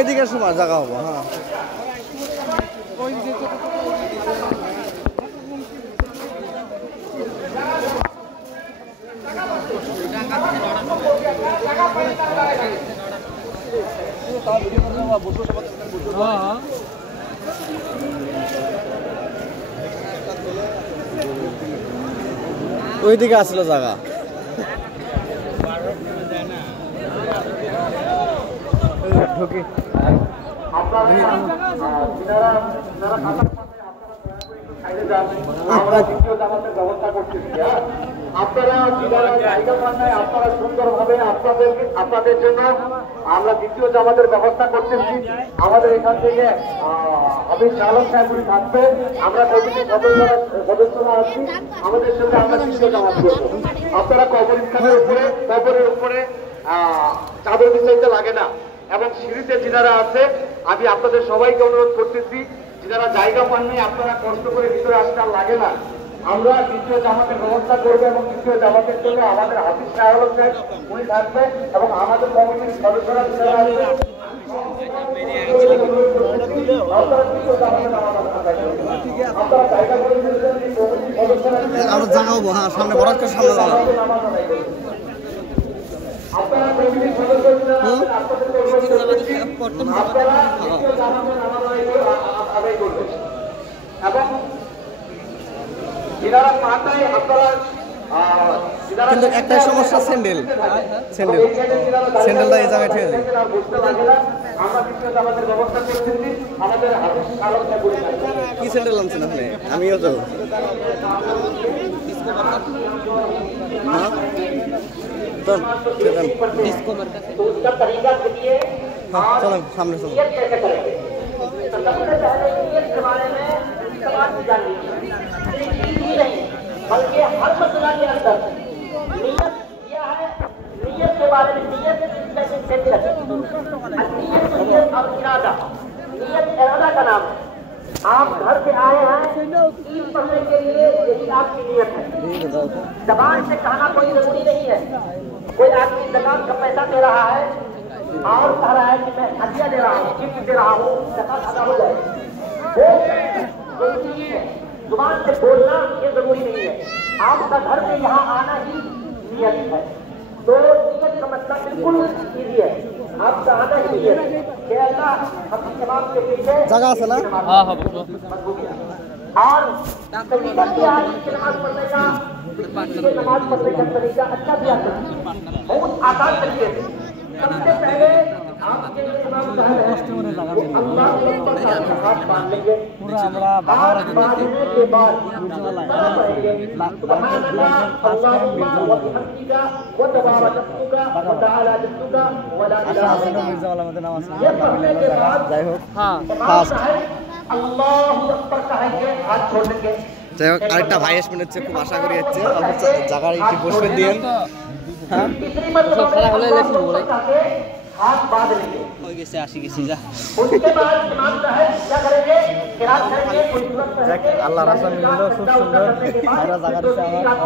ওইদিকে সময় জায়গা হবো। হ্যাঁ ওইদিকে আসলো জায়গা। ঢুকি আপনারা জায়গা পান নাই, আপনারা সুন্দরভাবে আপনাদের জন্য আমরা দ্বিতীয় জামাতের ব্যবস্থা করতেছি। আমাদের এখান থেকে অফিস চালক সাহেবগুলি থাকবে, আমরা কমিটির সদস্যরা আছি, আমাদের সঙ্গে আমরা দ্বিতীয় জামাত করবো। আপনারা কবরের উপরে চাদর বিছাইতে লাগে না, এবং সিঁড়িতে যিনারা আছে আমি আপনাদের সবাইকে অনুরোধ করতেছি, যিনারা জায়গা পান নাই আপনারা কষ্ট করে ভিতরে আসতে আর লাগে না। আমরা দ্বিতীয় জামাতের ব্যবস্থা করবো এবং দ্বিতীয় জামাতের জন্য আমাদের হাফিজ সাহেব উনি থাকবে এবং আমাদের কমিটির সদস্যরা সামনে বড় সামনে কিন্তু একটা সমস্যা, স্যান্ডেলটা এই জায়গায় ঠিক আছে। কি স্যান্ডেল আনছেন আপনি? আমিও তো চলেন সামনে চলুন। बल्कि हर मसला के अंदर नियत क्या है, नियत के बारे में नियत और इरादा, नियत इरादा का नाम है। आप घर से आए हैं ईद पढ़ने के लिए, यही आपकी नियत है। जबान से कहना कोई जरूरी नहीं है। कोई आदमी दुकान का पैसा दे रहा है और कह रहा है कि मैं हदिया दे रहा हूँ, गिफ्ट दे रहा हूँ, ज़कात अदा हो जाएगी, वो जरूरी है। जुबान से बोलना ये जरूरी नहीं है, आपका घर से यहाँ आना ही नियत है। तो नियत का मतलब बिल्कुल ईजी है, आपका आना ही नियत है कि अल्लाह हम तमाम के पीछे जगह से ना और तरीका क्या है इसकी नमाज पढ़ने का, नमाज पढ़ने का तरीका अच्छा दिया है, बहुत आसान तरीके से। सबसे पहले आपके इमाम साहब हैं, अल्लाह अकबर का हाथ बांध लेंगे, हाथ बांधने के बाद पढ़ेंगे सुभान अल्लाह अल्लाहुम्मा व बिहम्दिका व तबारक अस्मुका व तआला जद्दुका व ला इलाहा इल्ला अंता। ये पढ़ने के बाद इमाम साहब अल्लाहु अकबर कहेंगे, हाथ छोड़ देंगे। যাই হোক, আরেকটা ভাই আসবেন হচ্ছে, খুব আশা করি হচ্ছে অল্প জায়গায় একটু বসবেন দিন। হ্যাঁ हाथ बांध लेंगे, उसके बाद इमाम साहब क्या करेंगे, किरात करेंगे, আল্লাহ রাসূল মিললো খুব সুন্দর সারা জায়গা দিতে আমার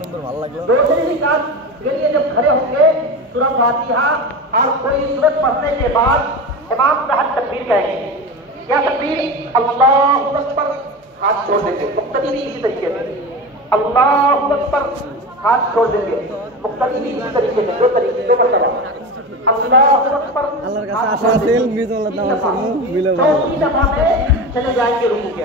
সুন্দর ভালো লাগলো। दूसरी रिकात के लिए जब खड़े होंगे सूरा फातिहा और कोई सूरत पढ़ने के बाद इमाम साहब तकबीर कहेंगे। क्या तकबीर? अल्लाहु अकबर, हाथ छोड़ देंगे, मुक्तदी भी इसी तरीके से अल्लाहु अकबर, हाथ छोड़ देंगे, मुक्तदी भी इसी तरीके से, दो तरीके से मतलब अल्लाहु अकबर। আল্লাহর কাছে আশা আছে মিজানুল্লাহ নামাজ পড়বো মিলে যাবে। चौथी दफा में चले जाएंगे रुकू के।